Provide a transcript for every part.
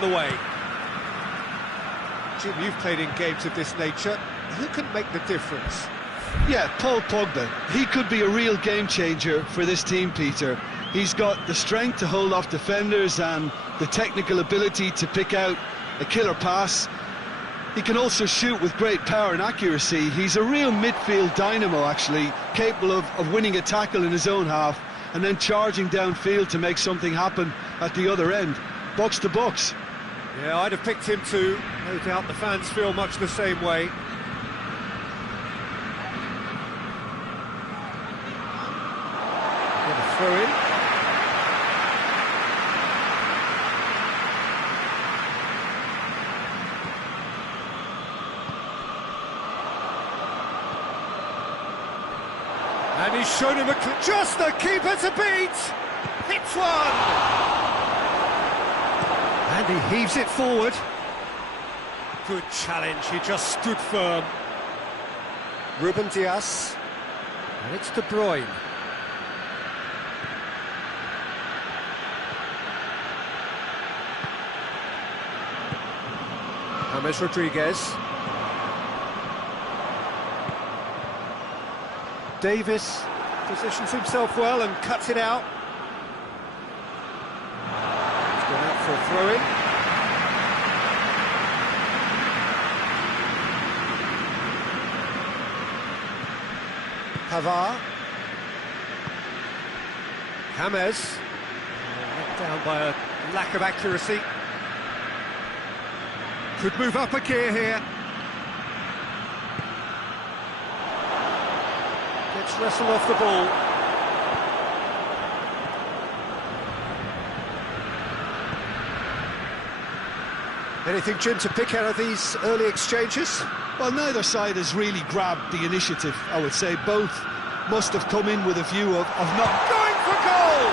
on the way. Jim, you've played in games of this nature. Who can make the difference? Yeah, Paul Pogba. He could be a real game changer for this team, Peter. He's got the strength to hold off defenders and the technical ability to pick out a killer pass. He can also shoot with great power and accuracy. He's a real midfield dynamo, actually, capable of winning a tackle in his own half and then charging downfield to make something happen at the other end. Box to box. Yeah, I'd have picked him too. No doubt the fans feel much the same way. Get a throw in. And he's shown him just the keeper to beat! Hits one! And he heaves it forward. Good challenge, he just stood firm. Ruben Dias. And it's De Bruyne. James Rodriguez. Davis positions himself well and cuts it out. He's gone out for a throw-in. Pavard. James. Let down by a lack of accuracy. Could move up a gear here. Gets wrestled off the ball. Anything, Jim, to pick out of these early exchanges? Well, neither side has really grabbed the initiative, I would say. Both must have come in with a view of not going for goal!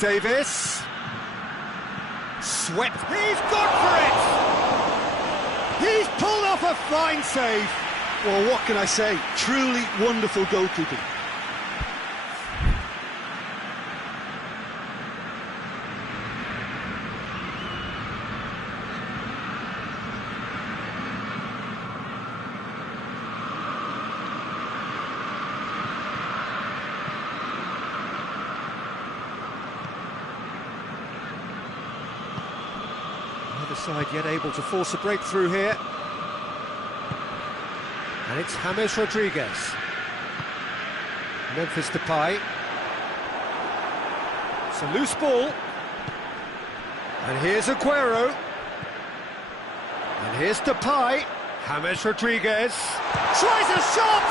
Davis. Swept. He's gone for it! He's pulled off a fine save. Well, what can I say? Truly wonderful goalkeeping. Neither side yet able to force a breakthrough here. And it's James Rodriguez. Memphis Depay. It's a loose ball. And here's Aguero. And here's Depay. James Rodriguez tries a shot!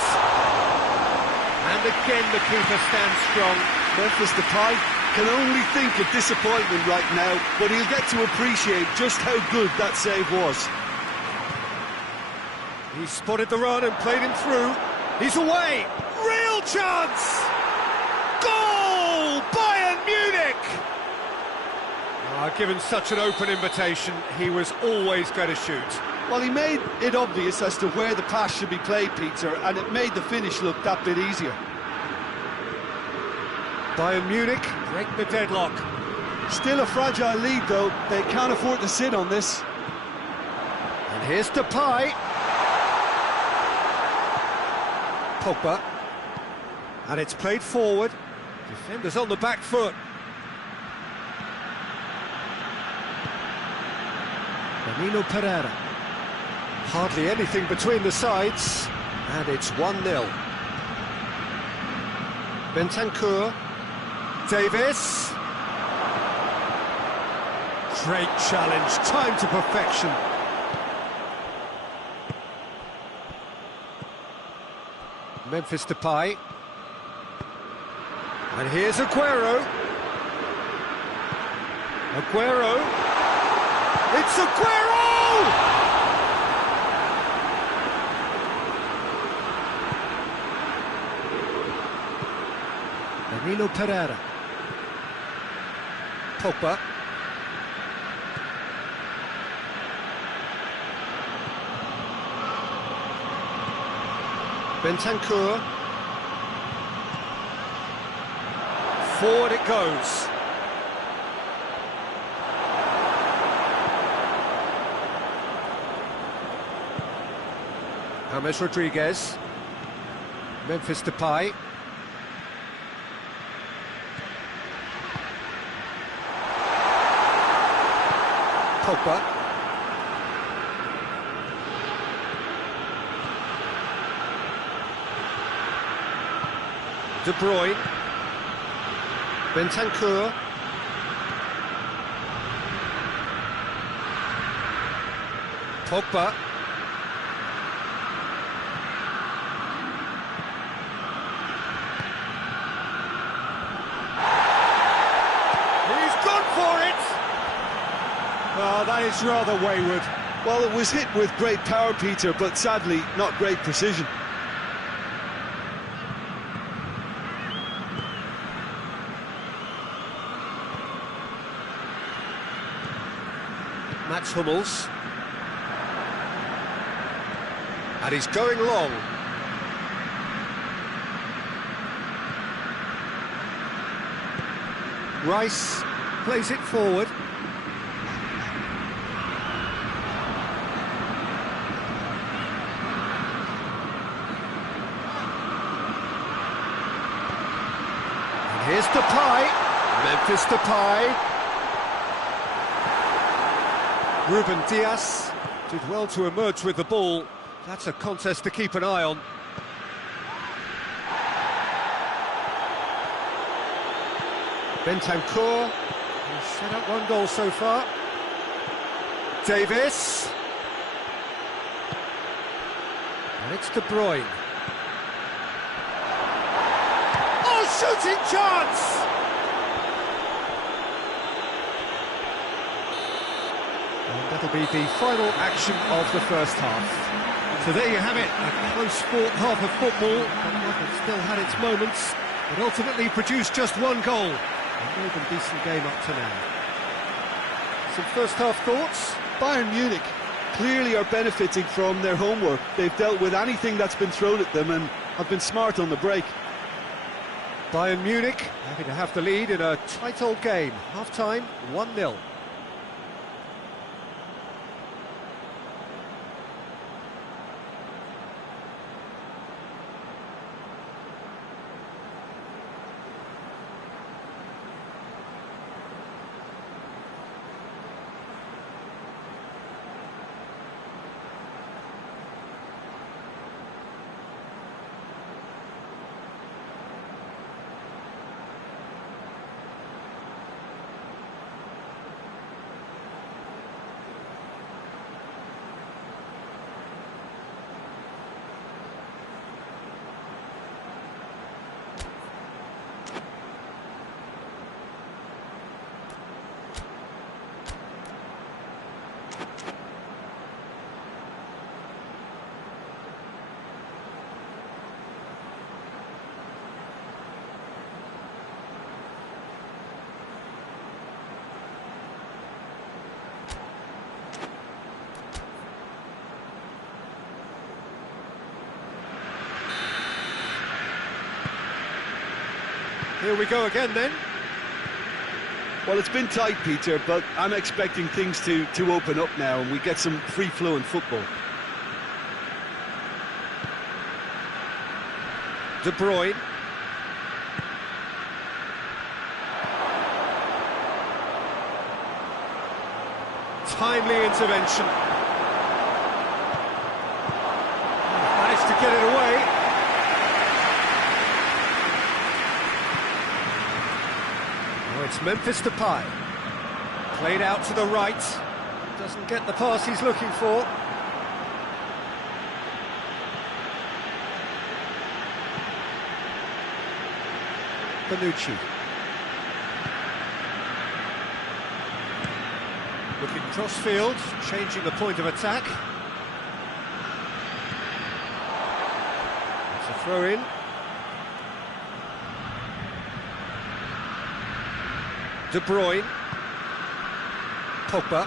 And again the keeper stands strong. Memphis Depay can only think of disappointment right now, but he'll get to appreciate just how good that save was. He spotted the run and played him through. He's away! Real chance! Goal! Bayern Munich! Given such an open invitation, he was always going to shoot. Well, he made it obvious as to where the pass should be played, Peter, and it made the finish look that bit easier. Bayern Munich break the deadlock. Still a fragile lead, though. They can't afford to sit on this. And here's Depay. Pogba. And it's played forward. Defenders on the back foot. Danilo Pereira. Hardly anything between the sides. And it's 1-0. Bentancur. Davis. Great challenge, time to perfection. Memphis Depay. And here's Aguero. Aguero. It's Aguero! Danilo Pereira. Pogba. Bentancur. Forward it goes. James Rodriguez. Memphis Depay. Pogba. De Bruyne. Bentancur. Pogba. He's gone for it! Oh, that is rather wayward. Well, it was hit with great power, Peter, but sadly not great precision. Mats Hummels. And he's going long. Rice plays it forward. And here's Depay. Memphis Depay. Ruben Dias did well to emerge with the ball. That's a contest to keep an eye on. Bentancur, he's set up one goal so far. Davis. And it's De Bruyne. Oh, shooting chance! And that'll be the final action of the first half. So there you have it, a close fought half of football. It still had its moments, but ultimately produced just one goal. A more than decent game up to now. Some first half thoughts? Bayern Munich clearly are benefiting from their homework. They've dealt with anything that's been thrown at them and have been smart on the break. Bayern Munich happy to have the lead in a tight old game. Half-time, 1-0. Here we go again then. Well, it's been tight, Peter, but I'm expecting things to open up now and we get some free-flowing football. De Bruyne. Timely intervention. Managed to get it away. Oh, it's Memphis Depay. Played out to the right. Doesn't get the pass he's looking for. Bonucci. Looking cross-field, changing the point of attack. It's a throw-in. De Bruyne. Pogba.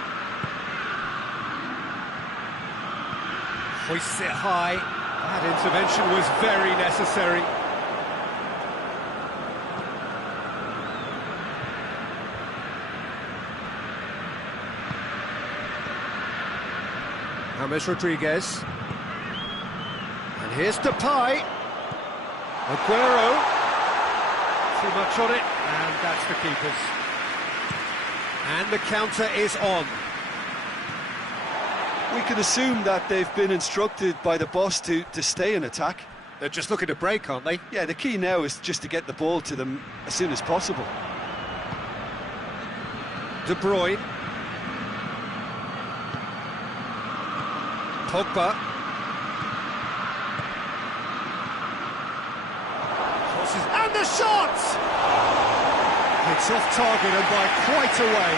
Hoists it high. That intervention was very necessary. James Rodriguez. And here's Depay. Aguero. Too much on it, and that's the keeper's. And the counter is on. We can assume that they've been instructed by the boss to stay in attack. They're just looking to break, aren't they? Yeah, the key now is just to get the ball to them as soon as possible. De Bruyne. Pogba. Crosses, and the shot! It's off target and by quite a way.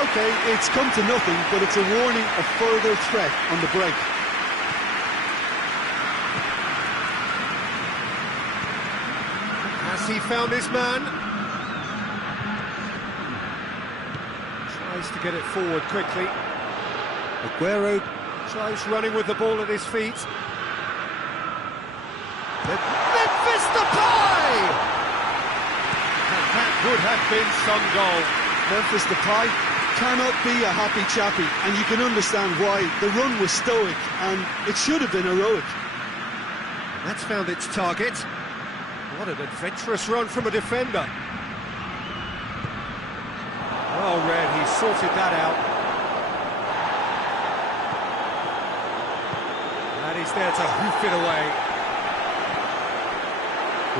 Okay, it's come to nothing, but it's a warning of further threat on the break. Has he found his man? Tries to get it forward quickly. Aguero tries running with the ball at his feet. Memphis Depay! And that would have been some goal. Memphis Depay cannot be a happy chappy, and you can understand why. The run was stoic, and it should have been heroic. That's found its target. What an adventurous run from a defender. Well read, he sorted that out. And he's there to hoof it away.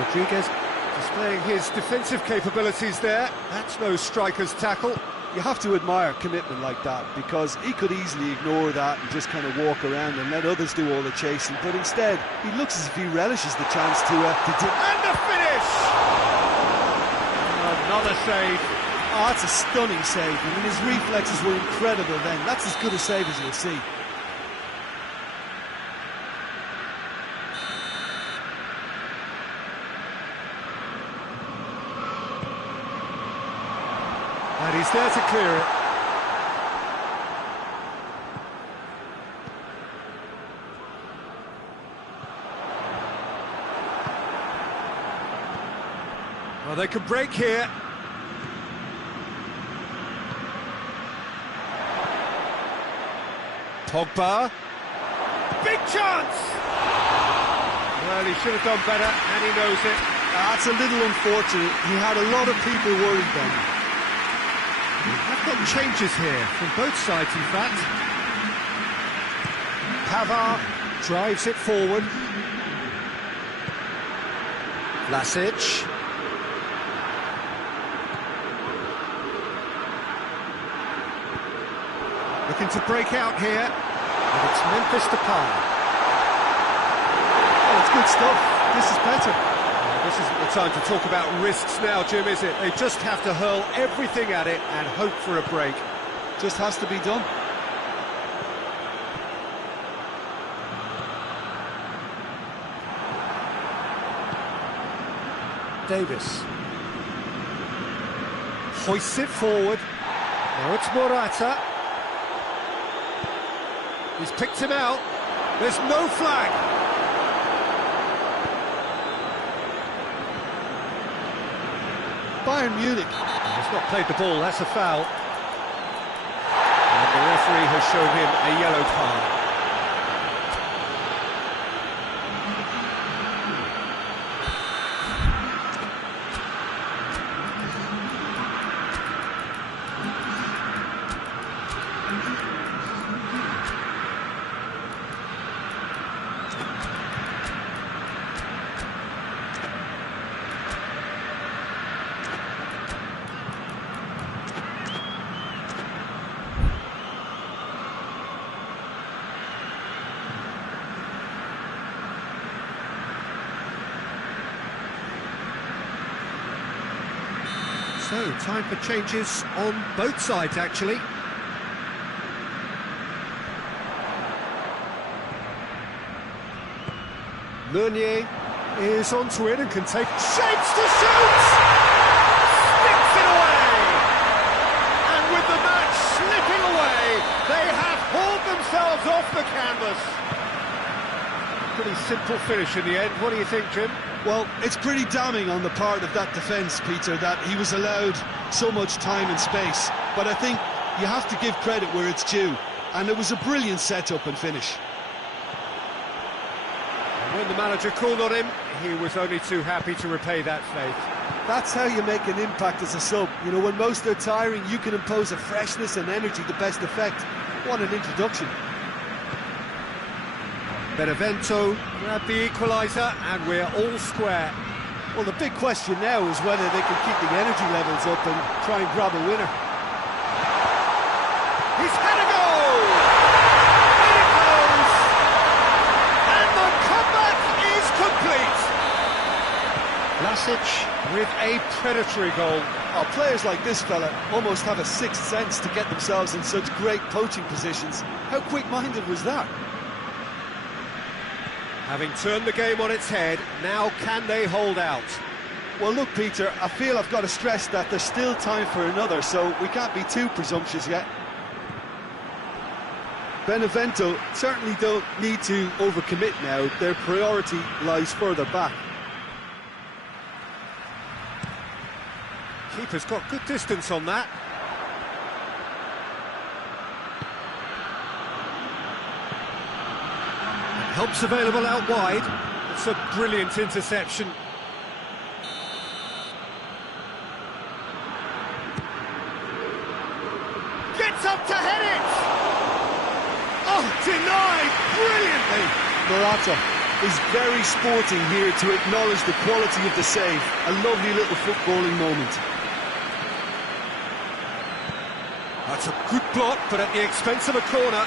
Rodriguez displaying his defensive capabilities there. That's no striker's tackle. You have to admire commitment like that, because he could easily ignore that and just kind of walk around and let others do all the chasing, but instead he looks as if he relishes the chance to and the finish! Another save. Oh, that's a stunning save. I mean, his reflexes were incredible then. That's as good a save as you'll see. And he's there to clear it. Well, they can break here. Pogba. Big chance! Well, he should have done better, and he knows it. That's a little unfortunate. He had a lot of people worried then. I've got changes here, from both sides in fact. Pavard drives it forward. Vlasic. Looking to break out here, and it's Memphis Depay. Oh, it's good stuff. This is better. This isn't the time to talk about risks now, Jim, is it? They just have to hurl everything at it and hope for a break. Just has to be done. Davis hoists it forward. Now it's Morata. He's picked him out. There's no flag. Bayern Munich. He's not played the ball, that's a foul. And the referee has shown him a yellow card. So, time for changes on both sides, actually. Meunier is onto it and can take... Shapes to shoot! Sticks it away! And with the match slipping away, they have hauled themselves off the canvas. Pretty simple finish in the end. What do you think, Jim? Well, it's pretty damning on the part of that defence, Peter, that he was allowed so much time and space. But I think you have to give credit where it's due, and it was a brilliant setup and finish. And when the manager called on him, he was only too happy to repay that faith. That's how you make an impact as a sub. You know, when most are tiring, you can impose a freshness and energy to best effect. What an introduction. Benevento grabbed the equaliser, and we're all square. Well, the big question now is whether they can keep the energy levels up and try and grab a winner. He's had a goal! In it goes! And the comeback is complete! Vlasic with a predatory goal. Oh, players like this fella almost have a sixth sense to get themselves in such great poaching positions. How quick-minded was that? Having turned the game on its head, now can they hold out? Well, look, Peter, I feel I've got to stress that there's still time for another, so we can't be too presumptuous yet. Benevento certainly don't need to overcommit now. Their priority lies further back. Keeper's got good distance on that. Help's available out wide. It's a brilliant interception. Gets up to head it! Oh, denied brilliantly! Morata is very sporting here to acknowledge the quality of the save. A lovely little footballing moment. That's a good block, but at the expense of a corner.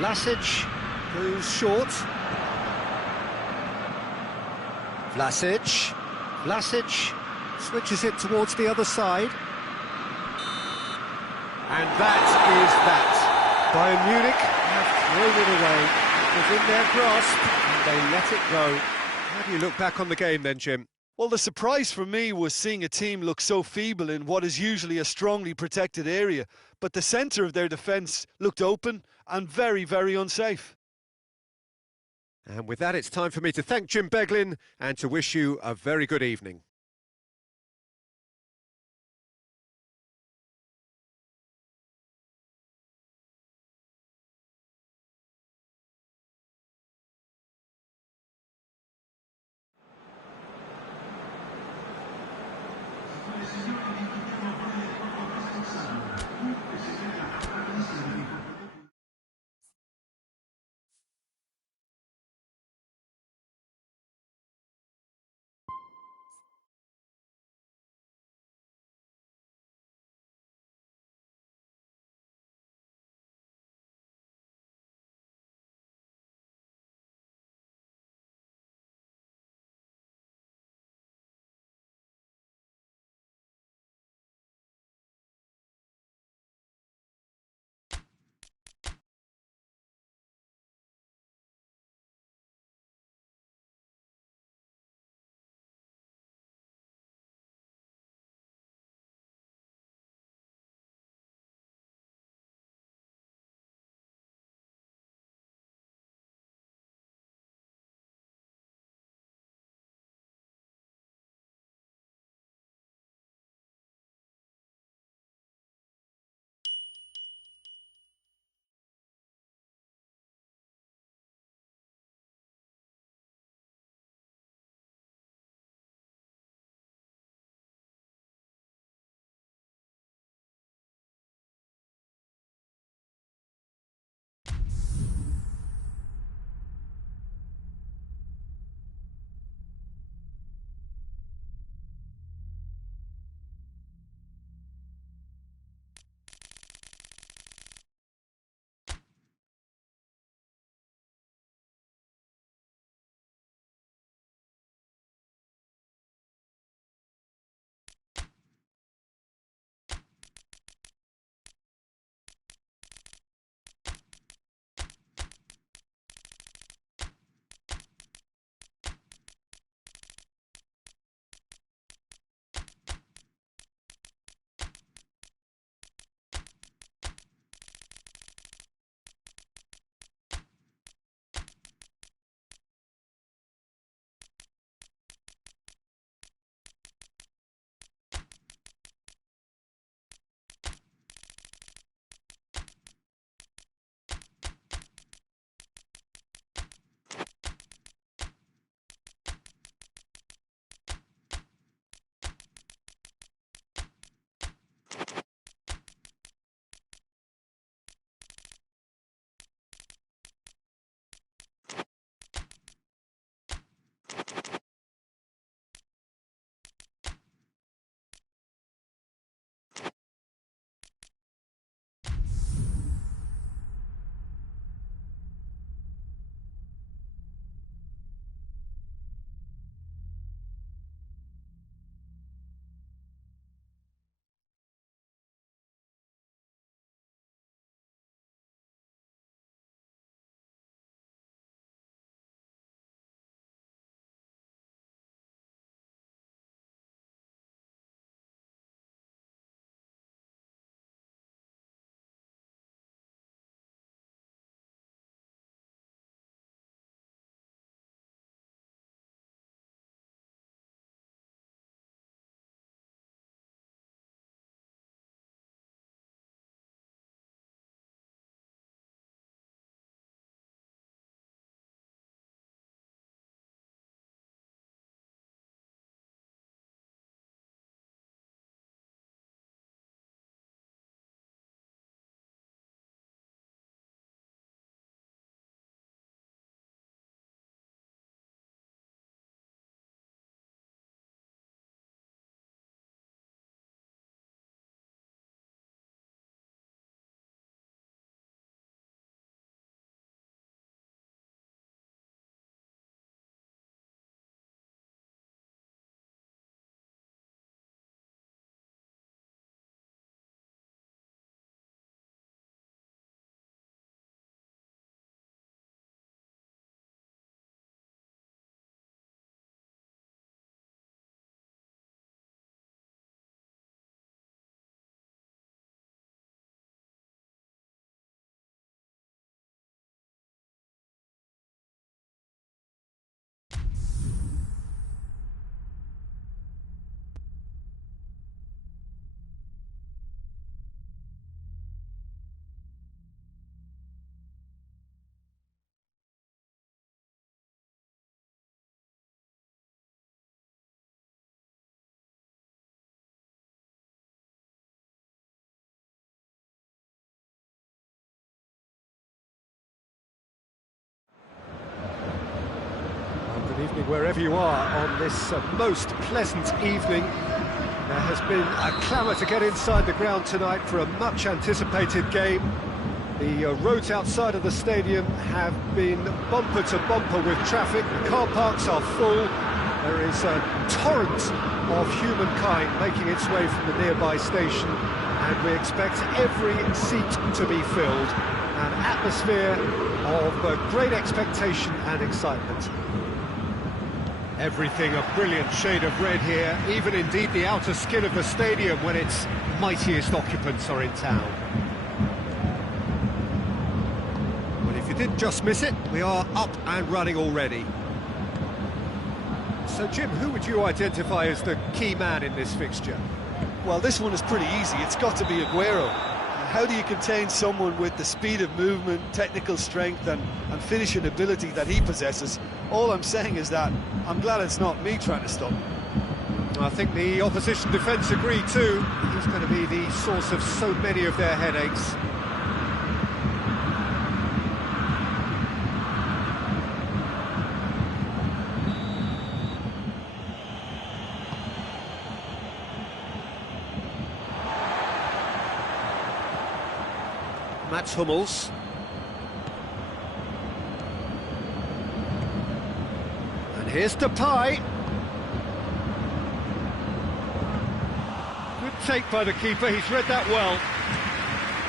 Vlasic goes short. Vlasic switches it towards the other side. And that is that. Bayern Munich have thrown it away. It was in their grasp and they let it go. How do you look back on the game then, Jim? Well, the surprise for me was seeing a team look so feeble in what is usually a strongly protected area, but the centre of their defence looked open and very, very unsafe. And with that, it's time for me to thank Jim Beglin and to wish you a very good evening. wherever you are on this most pleasant evening. There has been a clamour to get inside the ground tonight for a much-anticipated game. The roads outside of the stadium have been bumper to bumper with traffic. The car parks are full. There is a torrent of humankind making its way from the nearby station, and we expect every seat to be filled. An atmosphere of great expectation and excitement. Everything a brilliant shade of red here, even indeed the outer skin of the stadium when its mightiest occupants are in town. But if you did just miss it, we are up and running already. So Jim, who would you identify as the key man in this fixture? Well, this one is pretty easy. It's got to be Aguero. How do you contain someone with the speed of movement, technical strength and finishing ability that he possesses? All I'm saying is that I'm glad it's not me trying to stop him. I think the opposition defence agree too. He's going to be the source of so many of their headaches. Mats Hummels. And here's Depay. Good take by the keeper, he's read that well.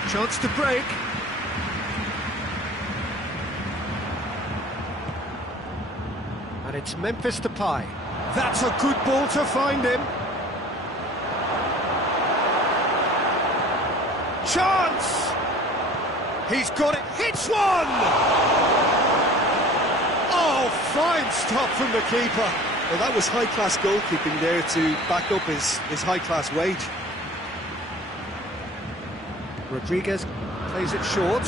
Chance to break. And it's Memphis Depay. That's a good ball to find him. Chance! He's got it, hits one! Oh, fine stop from the keeper. Well, that was high-class goalkeeping there to back up his high-class wage. Rodriguez plays it short.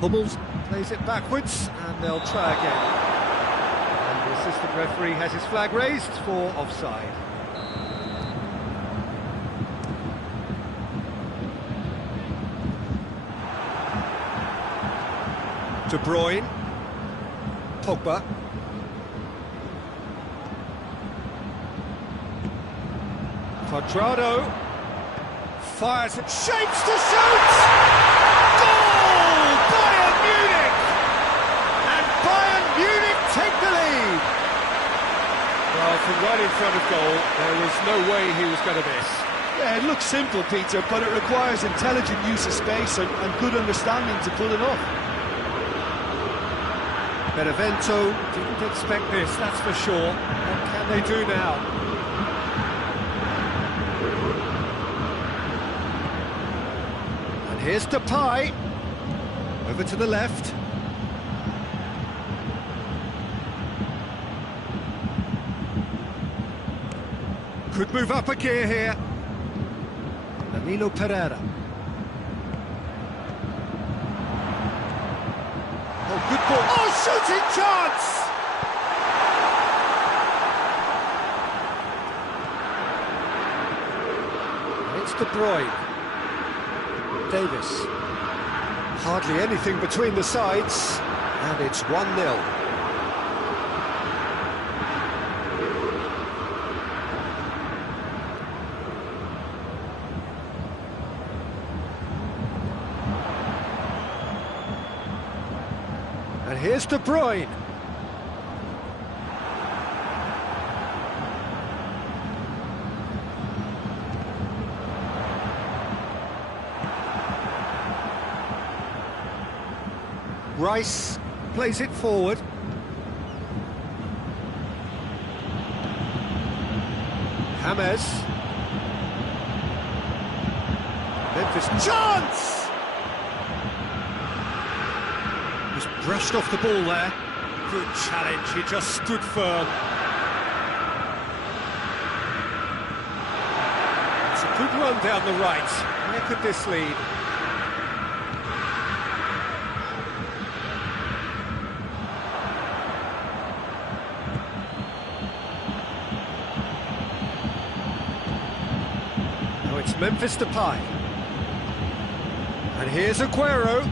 Hummels plays it backwards, and they'll try again. And the assistant referee has his flag raised for offside. De Bruyne, Pogba, Quadrado, fires it, shapes to shoot! Goal! Bayern Munich! And Bayern Munich take the lead! Well, from right in front of goal, there was no way he was going to miss. Yeah, it looks simple, Peter, but it requires intelligent use of space and good understanding to pull it off. Benevento didn't expect this, that's for sure. What can they do now? And here's Depay. Over to the left. Could move up a gear here. Danilo Pereira. Oh, good ball. Oh, shooting chance! It's De Bruyne. Davis. Hardly anything between the sides, and it's 1-0. And here's De Bruyne. Rice plays it forward. James. Memphis chance! Brushed off the ball there. Good challenge, he just stood firm. It's a good run down the right. Where could this lead? Now it's Memphis Depay. And here's Aguero.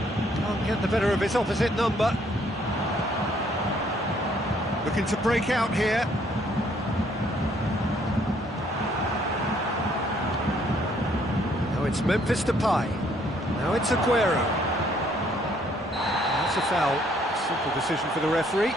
Can't get the better of his opposite number. Looking to break out here. Now it's Memphis Depay. Now it's Aguero. That's a foul. Simple decision for the referee.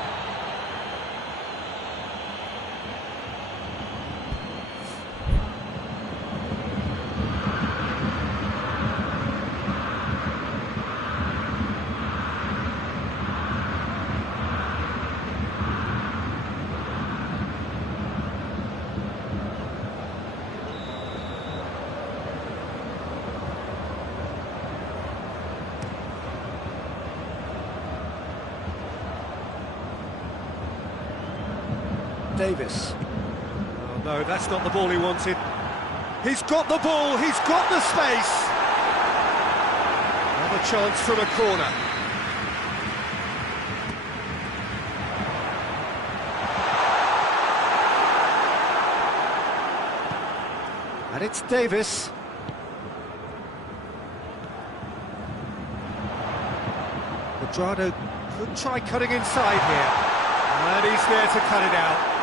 Davis. Oh no, that's not the ball he wanted. He's got the ball, he's got the space. Another chance from a corner. And it's Davis. Quadrado could try cutting inside here. And he's there to cut it out.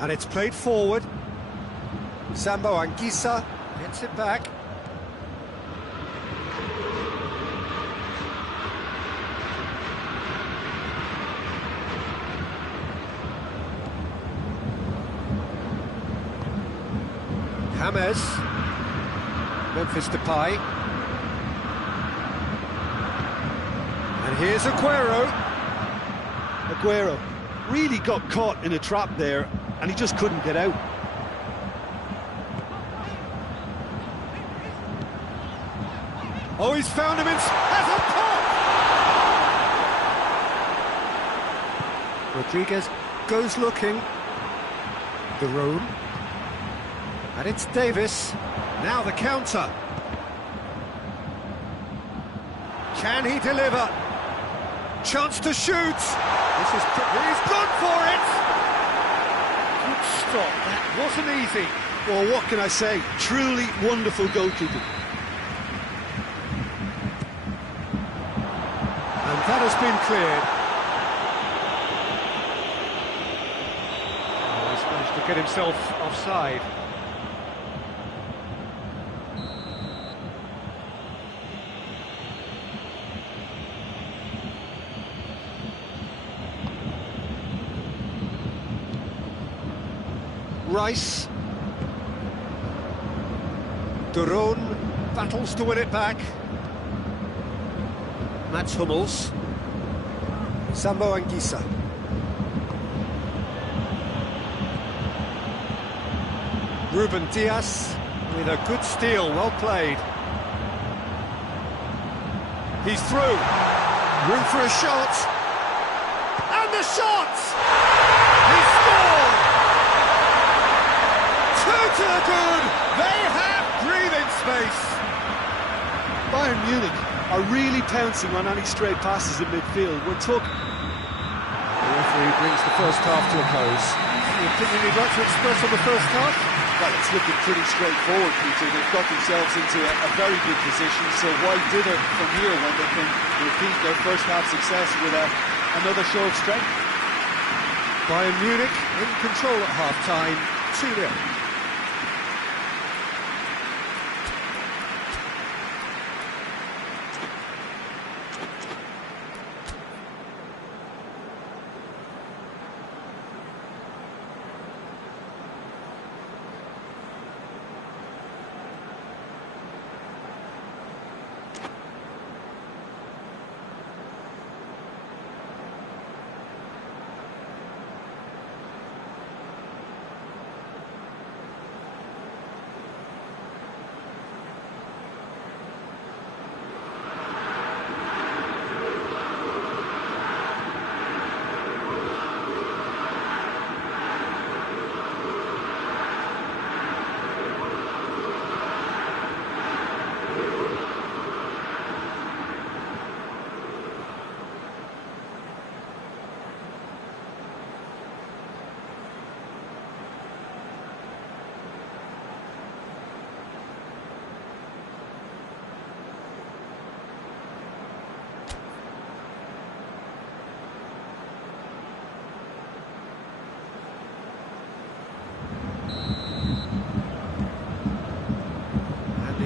And it's played forward. Sambo Anguissa gets it back. James. Memphis Depay. And here's Aguero. Aguero really got caught in a trap there, and he just couldn't get out. Oh, he's found him has a pop! Rodriguez goes looking. The room. And it's Davis. Now the counter. Can he deliver? Chance to shoot. He's gone for it. Good stop. That wasn't easy. Well, what can I say? Truly wonderful goalkeeping. And that has been cleared. Oh, he's managed to get himself offside. Rice. Duron battles to win it back. Mats Hummels. Sambo Anguissa. Ruben Diaz with a good steal, well played. He's through. Room for a shot. And the shot! He scored! To the good, they have breathing space. Bayern Munich are really pouncing on any stray passes in midfield. We're talking. The referee brings the first half to a close. Any opinion you'd like to express on the first half? Well, it's looking pretty straightforward, Peter. They've got themselves into a very good position, so why dither from here when they can repeat their first half success with another show of strength? Bayern Munich in control at half-time, 2-0.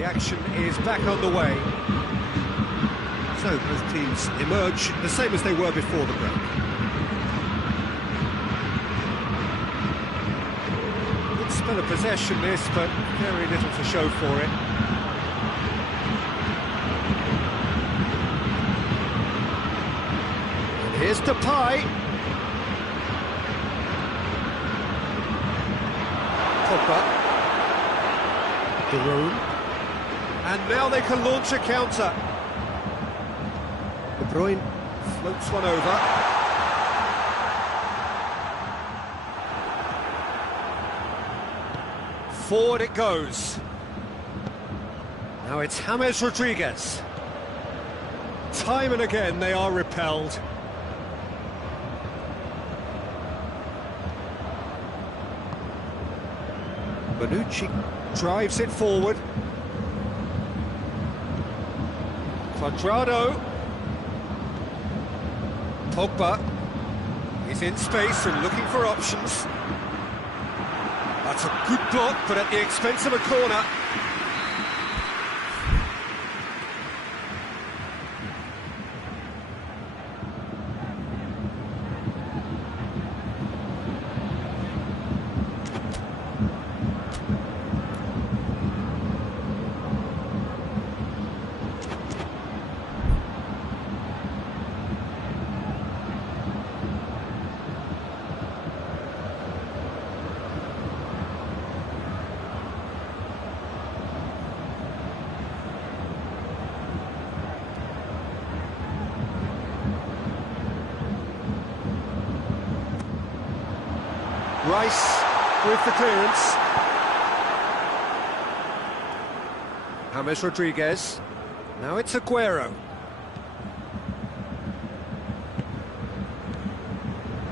action is back underway. So both teams emerge the same as they were before the break. Good spell of possession this, but very little to show for it. And here's Depay. Pogba. And now they can launch a counter. De Bruyne floats one over. Forward it goes. Now it's James Rodriguez. Time and again they are repelled. Bonucci drives it forward. Cuadrado. Pogba. He's in space and looking for options. That's a good block, but at the expense of a corner. Rice with the clearance. James Rodriguez. Now it's Aguero.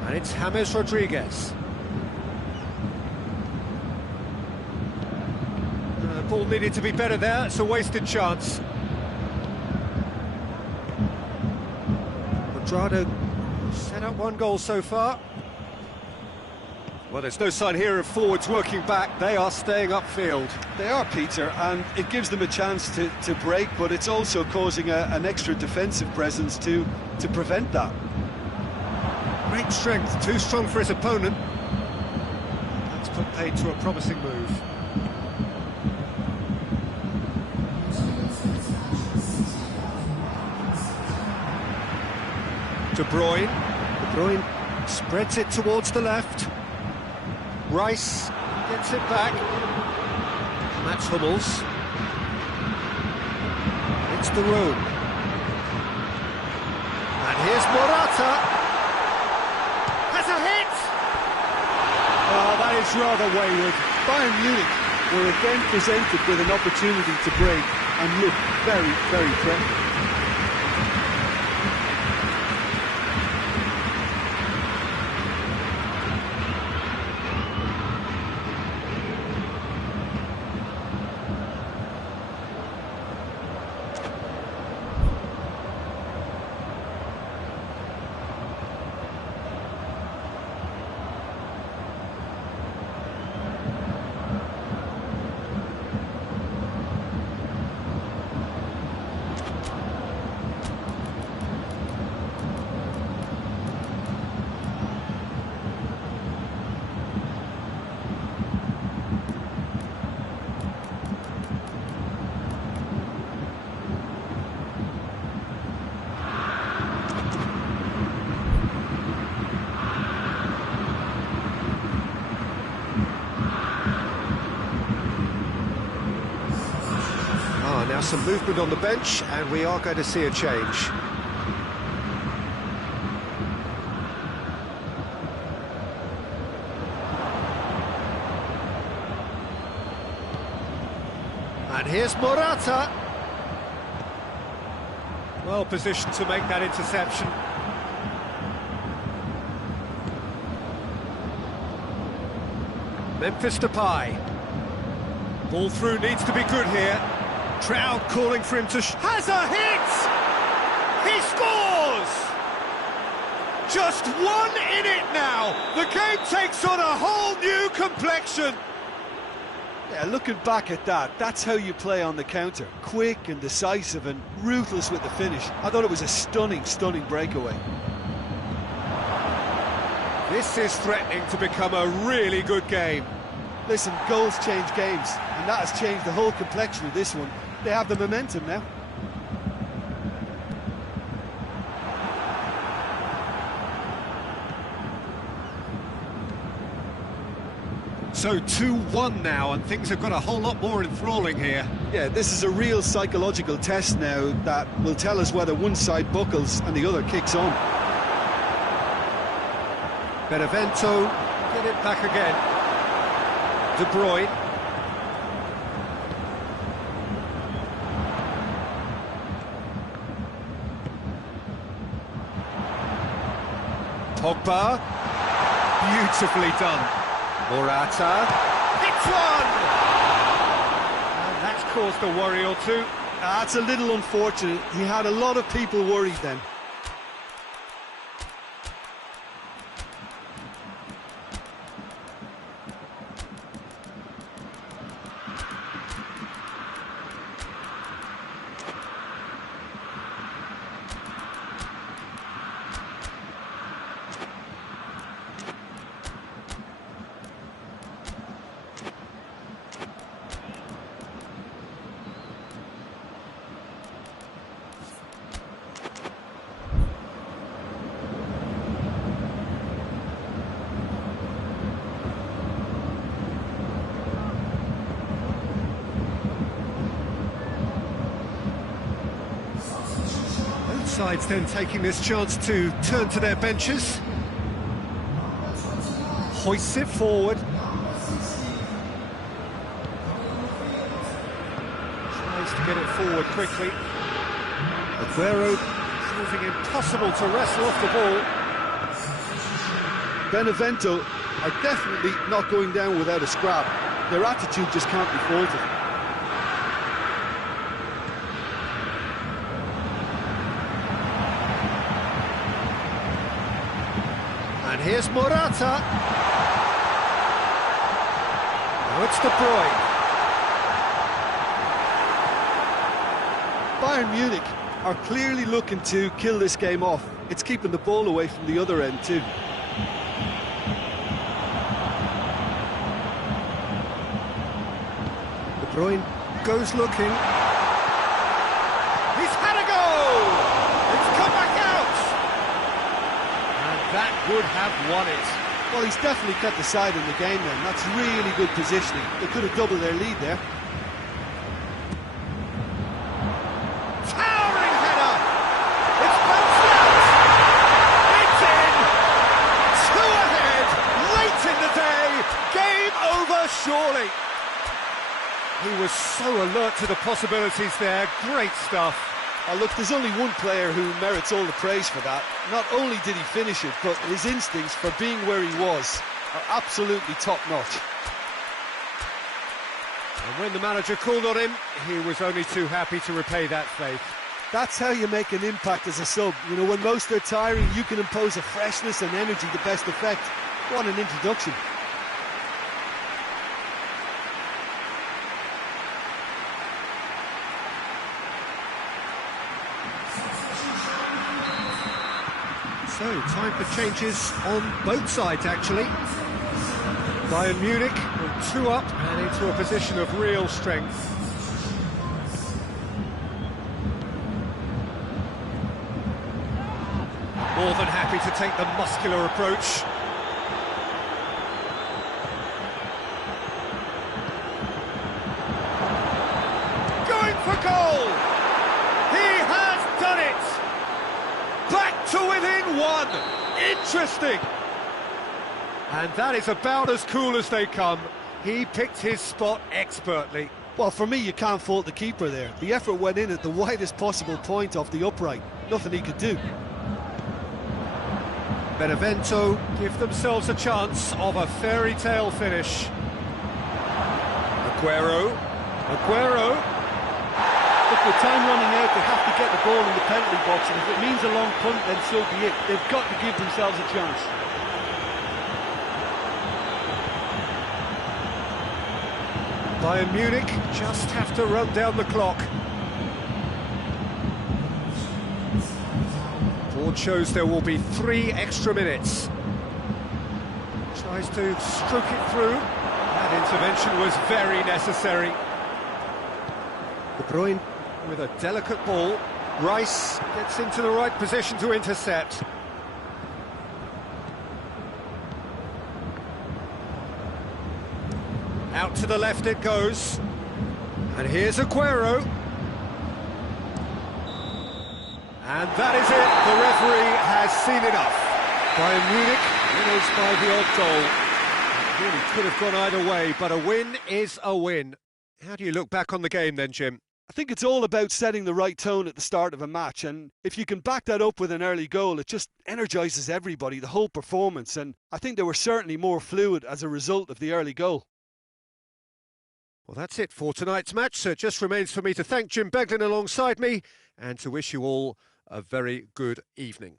And it's James Rodriguez. Ball needed to be better there. It's a wasted chance. Cuadrado set up one goal so far. Well, there's no sign here of forwards working back. They are staying upfield. They are, Peter, and it gives them a chance to break, but it's also causing an extra defensive presence to prevent that. Great strength, too strong for his opponent. That's put paid to a promising move. De Bruyne. De Bruyne spreads it towards the left. Rice gets it back. Mats Hummels. It's the room. And here's Morata. Has a hit! Oh, that is rather wayward. Bayern Munich were again presented with an opportunity to break and look very, very threatening. Now some movement on the bench, and we are going to see a change. And here's Morata. Well positioned to make that interception. Memphis Depay. Ball through needs to be good here. Crowd calling for him to has a hit! He scores! Just one in it now. The game takes on a whole new complexion. Yeah, looking back at that, that's how you play on the counter. Quick and decisive and ruthless with the finish. I thought it was a stunning, stunning breakaway. This is threatening to become a really good game. Listen, goals change games, and that has changed the whole complexion of this one. They have the momentum now. So 2-1 now, and things have got a whole lot more enthralling here. Yeah, this is a real psychological test now that will tell us whether one side buckles and the other kicks on. Benevento get it back again. De Bruyne. Pogba. Beautifully done. Morata. Hits one! And that's caused a worry or two. That's a little unfortunate. He had a lot of people worried then. Sides then taking this chance to turn to their benches. Hoists it forward. Tries to get it forward quickly. Aguero proving impossible to wrestle off the ball. Benevento are definitely not going down without a scrap. Their attitude just can't be faulted. And here's Morata. Now it's De Bruyne. Bayern Munich are clearly looking to kill this game off. It's keeping the ball away from the other end too. De Bruyne goes looking. He's had a go! It's come back out! And that would have won it. Well, he's definitely kept the side in the game then. That's really good positioning. They could have doubled their lead there. Towering header! It's bounced out! It's in! Two ahead! Late in the day! Game over, surely! He was so alert to the possibilities there. Great stuff. Oh, look, there's only one player who merits all the praise for that. Not only did he finish it, but his instincts for being where he was are absolutely top-notch. And when the manager called on him, he was only too happy to repay that faith. That's how you make an impact as a sub. You know, when most are tiring, you can impose a freshness and energy to best effect. What an introduction. So, time for changes on both sides, actually. Bayern Munich with 2 up and into a position of real strength. More than happy to take the muscular approach. Going for goal! He has done it! Back to within 1! Interesting! And that is about as cool as they come. He picked his spot expertly. Well, for me, you can't fault the keeper there. The effort went in at the widest possible point off the upright. Nothing he could do. Benevento give themselves a chance of a fairy tale finish. Aguero. Look, with time running out, they have to get the ball in the penalty box, and if it means a long punt, then so be it. They've got to give themselves a chance. Bayern Munich just have to run down the clock. Board shows there will be 3 extra minutes. Tries to stroke it through. That intervention was very necessary. De Bruyne with a delicate ball. Rice gets into the right position to intercept. Out to the left it goes. And here's Aguero. And that is it. The referee has seen enough. Bayern Munich winners by the odd goal. It really could have gone either way, but a win is a win. How do you look back on the game then, Jim? I think it's all about setting the right tone at the start of a match, and if you can back that up with an early goal, it just energises everybody, the whole performance, and I think they were certainly more fluid as a result of the early goal. Well, that's it for tonight's match, so it just remains for me to thank Jim Beglin alongside me and to wish you all a very good evening.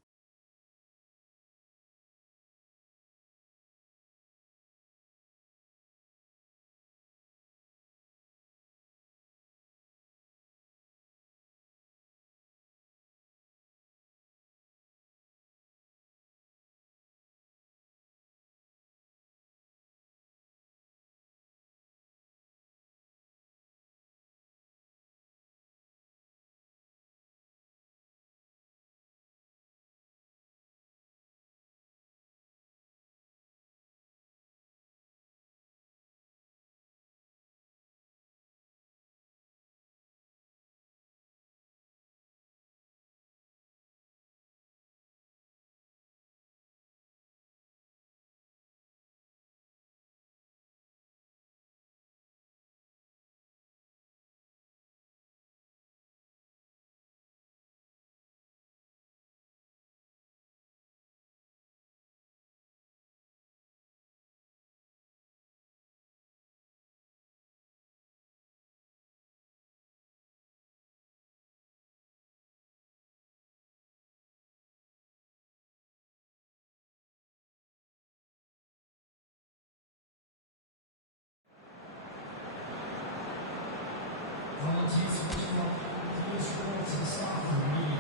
Apologies for the sports and soccer.